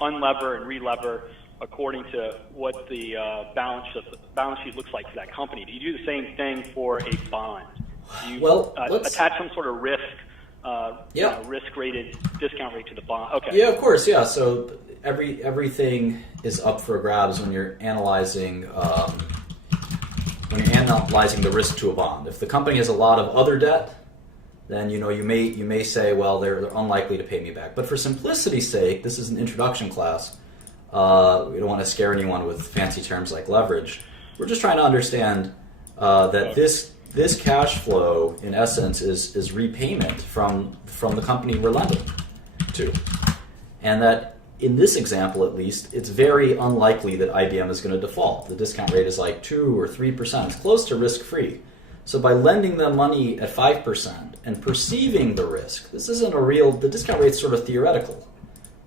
unlever and relever according to what the balance sheet looks like for that company. Do you do the same thing for a bond? Do you attach some sort of risk, risk-rated discount rate to the bond? Okay. Yeah, of course. Yeah. So everything is up for grabs when you're analyzing the risk to a bond. If the company has a lot of other debt, then you may say, well, they're unlikely to pay me back. But for simplicity's sake, this is an introduction class. We don't want to scare anyone with fancy terms like leverage. We're just trying to understand that this cash flow, in essence, is repayment from the company we're lending to. And that in this example, at least, it's very unlikely that IBM is going to default. The discount rate is like 2 or 3%. It's close to risk-free. So by lending them money at 5% and perceiving the risk, this isn't the discount rate's sort of theoretical.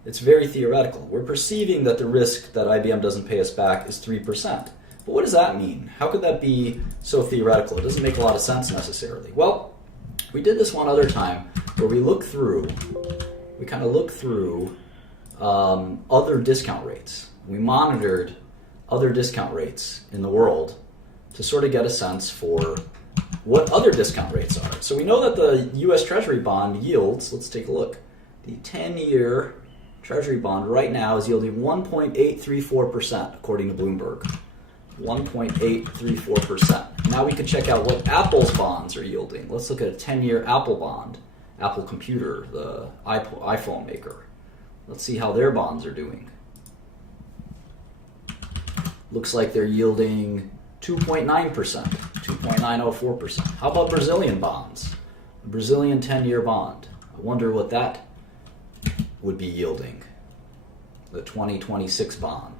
It's very theoretical. We're perceiving that the risk that IBM doesn't pay us back is 3%. But what does that mean? How could that be so theoretical? It doesn't make a lot of sense necessarily. Well, we did this one other time where we kind of looked through other discount rates. We monitored other discount rates in the world to sort of get a sense for what other discount rates are. So we know that the U.S. Treasury bond yields, let's take a look. The 10-year Treasury bond right now is yielding 1.834% according to Bloomberg. 1.834%. Now we can check out what Apple's bonds are yielding. Let's look at a 10-year Apple bond. Apple Computer, the iPhone maker. Let's see how their bonds are doing. Looks like they're yielding 2.9%, 2.904%. How about Brazilian bonds? A Brazilian 10-year bond. I wonder what that would be yielding. The 2026 bond.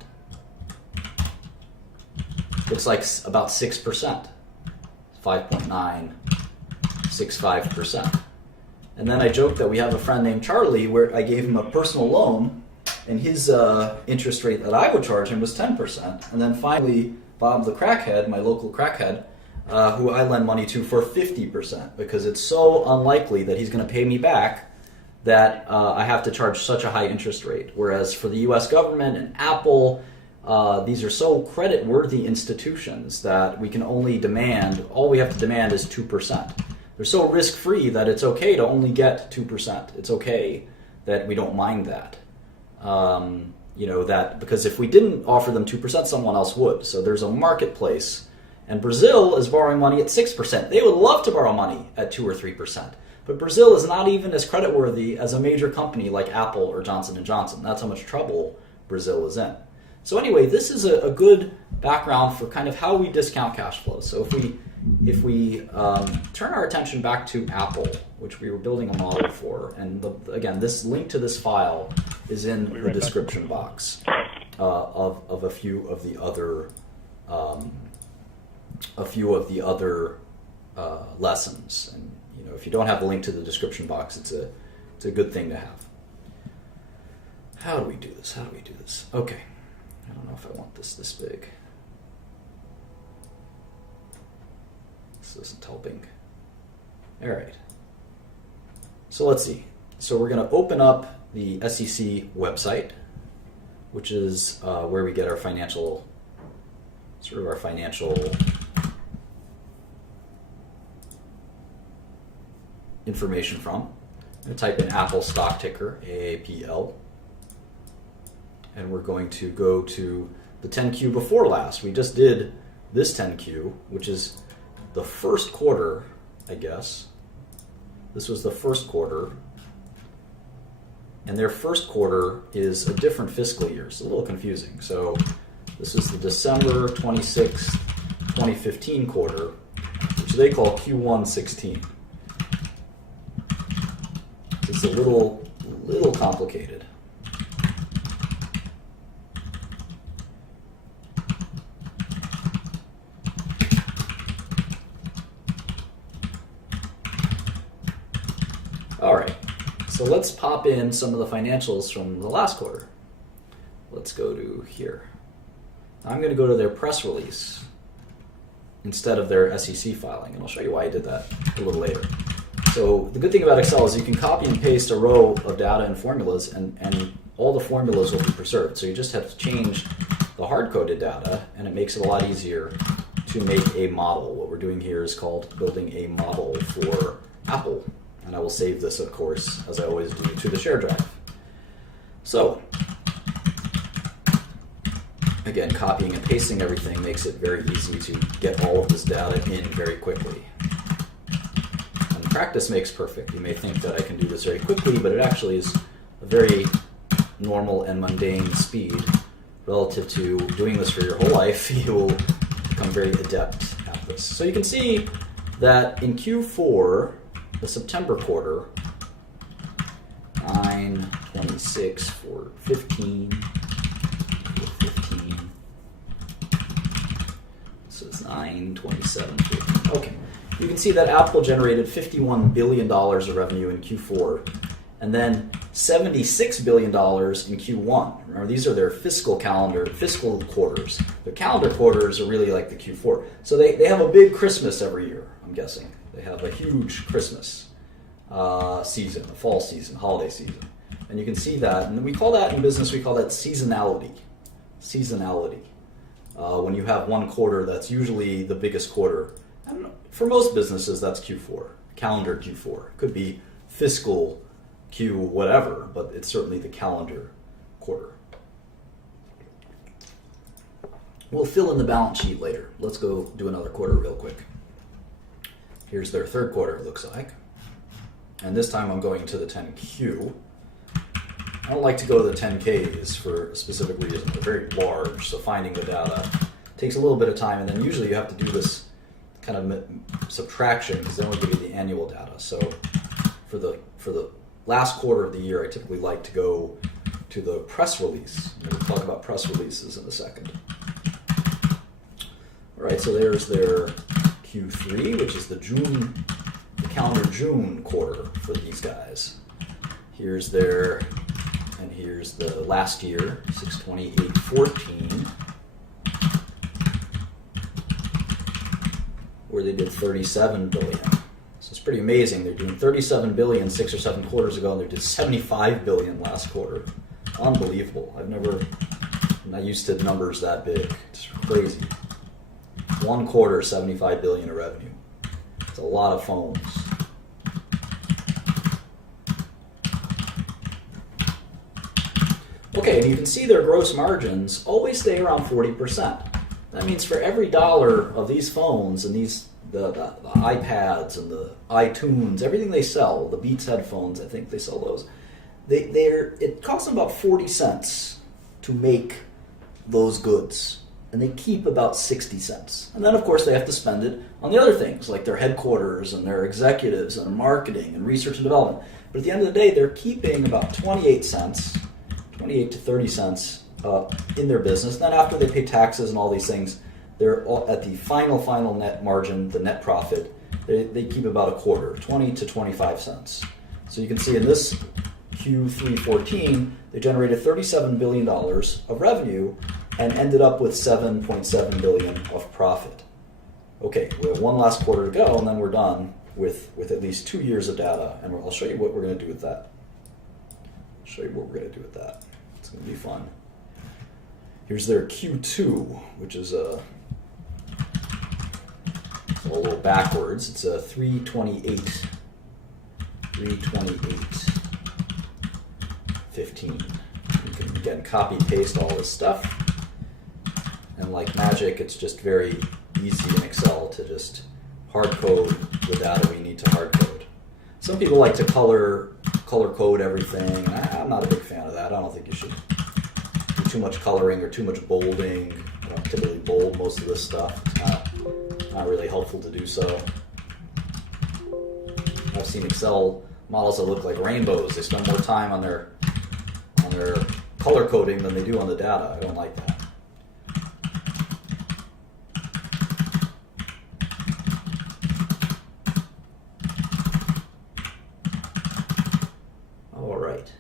Looks like about 6%, 5.965%. And then I joked that we have a friend named Charlie where I gave him a personal loan and his interest rate that I would charge him was 10%. And then finally, Bob the crackhead, my local crackhead, who I lend money to for 50% because it's so unlikely that he's going to pay me back that I have to charge such a high interest rate. Whereas for the US government and Apple, these are so credit-worthy institutions that we can only demand, all we have to demand is 2%. They're so risk-free that it's okay to only get 2%. It's okay that we don't mind that. That because if we didn't offer them 2%, someone else would. So there's a marketplace. And Brazil is borrowing money at 6%. They would love to borrow money at 2 or 3%. But Brazil is not even as creditworthy as a major company like Apple or Johnson & Johnson. That's how much trouble Brazil is in. So anyway, this is a good background for kind of how we discount cash flows. So if we turn our attention back to Apple, which we were building a model for, and again, this link to this file is in the description box of a few of the other lessons. And if you don't have the link to the description box, it's a good thing to have. How do we do this? Okay. I don't know if I want this big. This isn't helping. All right. So let's see. So we're going to open up the SEC website, which is where we get our financial information from. I'm going to type in Apple stock ticker, AAPL. And we're going to go to the 10Q before last. We just did this 10Q, which is the first quarter, I guess. This was the first quarter. And their first quarter is a different fiscal year. It's a little confusing. So this is the December 26th, 2015 quarter, which they call Q1 16. It's a little complicated. All right, so let's pop in some of the financials from the last quarter. Let's go to here. I'm going to go to their press release instead of their SEC filing, and I'll show you why I did that a little later. So the good thing about Excel is you can copy and paste a row of data and formulas and all the formulas will be preserved. So you just have to change the hard-coded data, and it makes it a lot easier to make a model. What we're doing here is called building a model for Apple. And I will save this, of course, as I always do, to the share drive. So, again, copying and pasting everything makes it very easy to get all of this data in very quickly. And practice makes perfect. You may think that I can do this very quickly, but it actually is a very normal and mundane speed relative to doing this for your whole life. You will become very adept at this. So you can see that in Q4, the September quarter, 9, 26, 4, 15, 15. So it's 9, 27, 15. Okay. You can see that Apple generated $51 billion of revenue in Q4, and then $76 billion in Q1. Remember, these are their fiscal quarters. Their calendar quarters are really like the Q4. So they have a big Christmas every year, I'm guessing. They have a huge Christmas season, a fall season, holiday season. And you can see that, and we call that in business, we call that seasonality. Seasonality. When you have one quarter that's usually the biggest quarter. And for most businesses, that's Q4, calendar Q4. Could be fiscal Q whatever, but it's certainly the calendar quarter. We'll fill in the balance sheet later. Let's go do another quarter real quick. Here's their third quarter, it looks like. And this time I'm going to the 10Q. I don't like to go to the 10Ks for a specific reason. They're very large, so finding the data takes a little bit of time, and then usually you have to do this kind of subtraction, because then we'll give you the annual data. So for the last quarter of the year, I typically like to go to the press release. We'll talk about press releases in a second. All right, so there's their Q3, which is the calendar June quarter for these guys. Here's their, and here's the last year, 6/28/14, where they did $37 billion. So it's pretty amazing. They're doing $37 billion 6 or 7 quarters ago, and they did $75 billion last quarter. Unbelievable. I'm not used to numbers that big. It's crazy. One quarter, $75 billion of revenue. It's a lot of phones. Okay, and you can see their gross margins always stay around 40%. That means for every dollar of these phones and the iPads and the iTunes, everything they sell, the Beats headphones, I think they sell those, it costs them about 40 cents to make those goods. And they keep about 60 cents. And then, of course, they have to spend it on the other things, like their headquarters and their executives and marketing and research and development. But at the end of the day, they're keeping about 28 to 30 cents in their business. And then after they pay taxes and all these things, they're at the final net margin, the net profit, they keep about a quarter, 20 to 25 cents. So you can see in this Q3 they generated $37 billion of revenue and ended up with $7.7 billion of profit. Okay, we have one last quarter to go, and then we're done with at least 2 years of data, and I'll show you what we're going to do with that. It's going to be fun. Here's their Q2, which is a little backwards. It's a 3/28/15. You can, again, copy paste all this stuff. And like magic, it's just very easy in Excel to just hard code the data we need to hard code. Some people like to color code everything, and I'm not a big fan of that. I don't think you should do too much coloring or too much bolding. I don't typically bold most of this stuff. It's not really helpful to do so. I've seen Excel models that look like rainbows. They spend more time on their color coding than they do on the data. I don't like that. All right.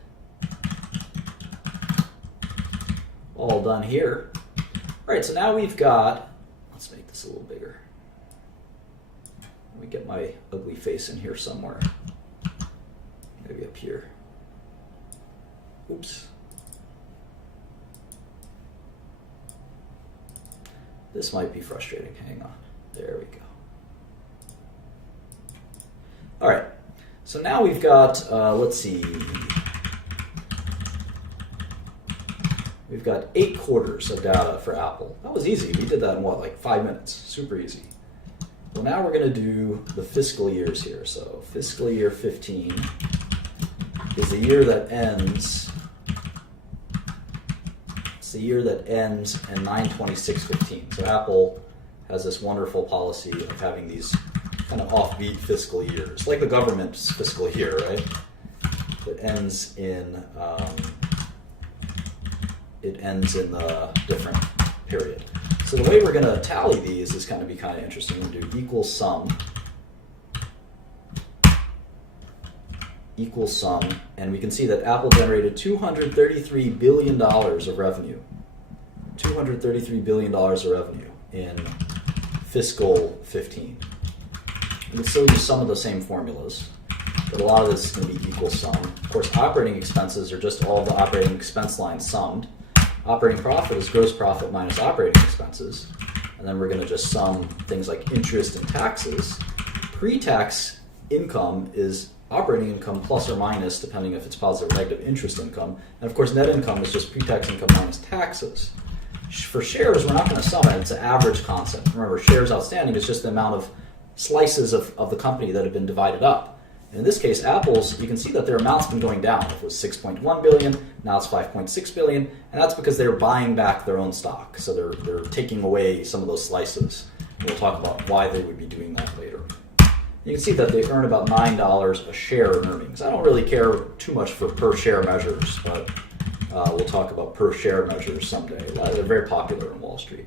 All done here. All right, so now we've got, let's make this a little bigger. Let me get my ugly face in here somewhere. Maybe up here. Oops. This might be frustrating. Hang on. There we go. All right. So now we've got, let's see. We've got 8 quarters of data for Apple. That was easy. We did that in what, like 5 minutes? Super easy. Well, now we're going to do the fiscal years here. So fiscal year 15 is the year that ends. It's the year that ends in 9/26/15. So Apple has this wonderful policy of having these kind of offbeat fiscal years, like the government's fiscal year, right? It ends in the different period. So the way we're going to tally these is going to be kind of interesting. We'll do equals sum, and we can see that Apple generated $233 billion of revenue. $233 billion of revenue in fiscal 15. We can still use some of the same formulas, but a lot of this is going to be equal sum. Of course, operating expenses are just all the operating expense lines summed. Operating profit is gross profit minus operating expenses. And then we're going to just sum things like interest and taxes. Pre-tax income is operating income plus or minus, depending if it's positive or negative interest income. And of course, net income is just pre-tax income minus taxes. For shares, we're not going to sum it. It's an average concept. Remember, shares outstanding is just the amount of slices of the company that have been divided up. In this case, Apple's, you can see that their amount's been going down. It was 6.1 billion, now it's 5.6 billion, and that's because they're buying back their own stock. So they're taking away some of those slices. We'll talk about why they would be doing that later. You can see that they earn about $9 a share in earnings. I don't really care too much for per share measures, but we'll talk about per share measures someday. They're very popular in Wall Street.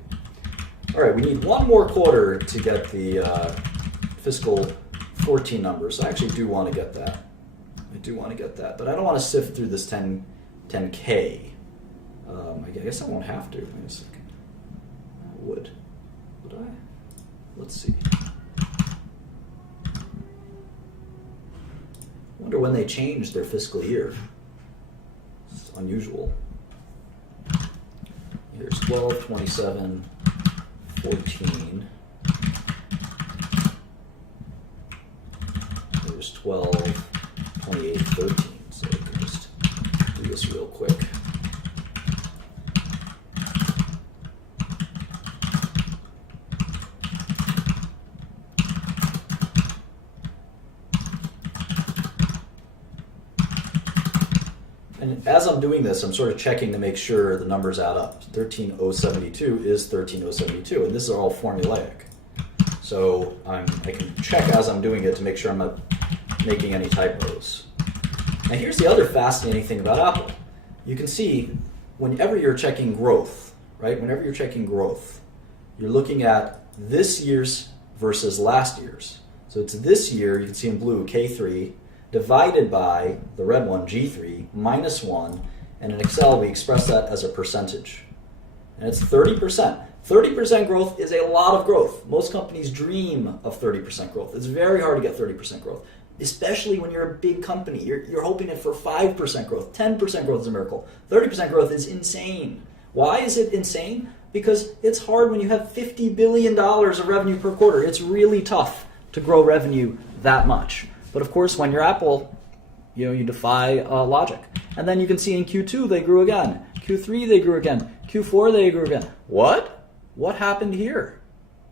All right, we need one more quarter to get the fiscal 14 numbers. I actually do want to get that. But I don't want to sift through this 10K. I guess I won't have to. Wait a second. Would I? Let's see. I wonder when they changed their fiscal year. It's unusual. Here's 12, 27, 14. 12, 28, 13. So we can just do this real quick. And as I'm doing this, I'm sort of checking to make sure the numbers add up. 13,072 is 13,072, and this is all formulaic. So I can check as I'm doing it to make sure I'm not making any typos. And here's the other fascinating thing about Apple. You can see whenever you're checking growth, right? Whenever you're checking growth, you're looking at this year's versus last year's. So it's this year, you can see in blue, K3, divided by the red one, G3, minus 1, and in Excel we express that as a percentage. And it's 30%. 30% growth is a lot of growth. Most companies dream of 30% growth. It's very hard to get 30% growth, especially when you're a big company. You're hoping it for 5% growth. 10% growth is a miracle. 30% growth is insane. Why is it insane? Because it's hard when you have $50 billion of revenue per quarter. It's really tough to grow revenue that much. But of course, when you're Apple, you defy logic. And then you can see in Q2 they grew again. Q3 they grew again. Q4 they grew again. What? What happened here?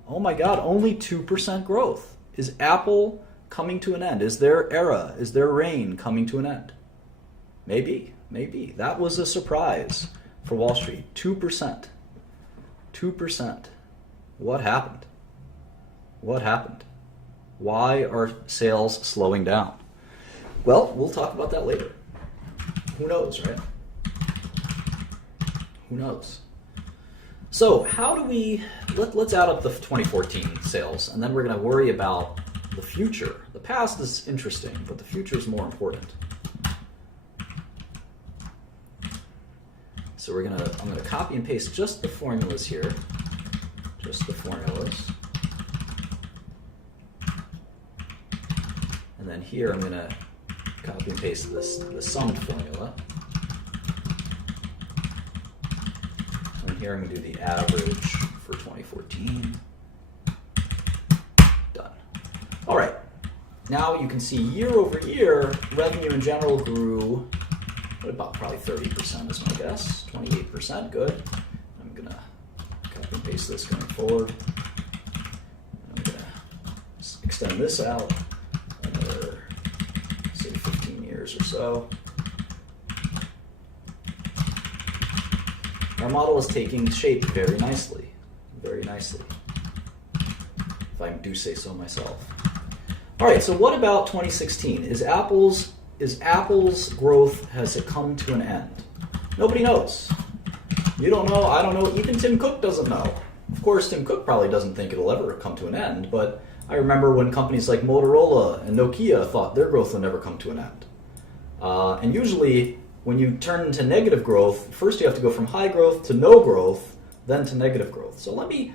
Oh my God, only 2% growth. Is Apple coming to an end? Is their era, is their reign coming to an end? Maybe. That was a surprise for Wall Street. 2%. 2%. What happened? Why are sales slowing down? Well, we'll talk about that later. Who knows, right? Who knows? So how do we, let's add up the 2014 sales, and then we're going to worry about the future. The past is interesting, but the future is more important. So I'm going to copy and paste just the formulas here. Just the formulas. And then here I'm going to copy and paste the summed formula. And here I'm going to do the average for 2014. Done. All right. Now you can see year over year, revenue in general grew about probably 30% is my guess. 28%, good. I'm going to copy and paste this going forward. I'm going to extend this out another, say, 15 years or so. Our model is taking shape very nicely, if I do say so myself. All right, so what about 2016? Is Apple's growth, has it come to an end? Nobody knows. You don't know, I don't know, even Tim Cook doesn't know. Of course, Tim Cook probably doesn't think it'll ever come to an end, but I remember when companies like Motorola and Nokia thought their growth would never come to an end. And usually, when you turn into negative growth, first you have to go from high growth to no growth, then to negative growth. So I'm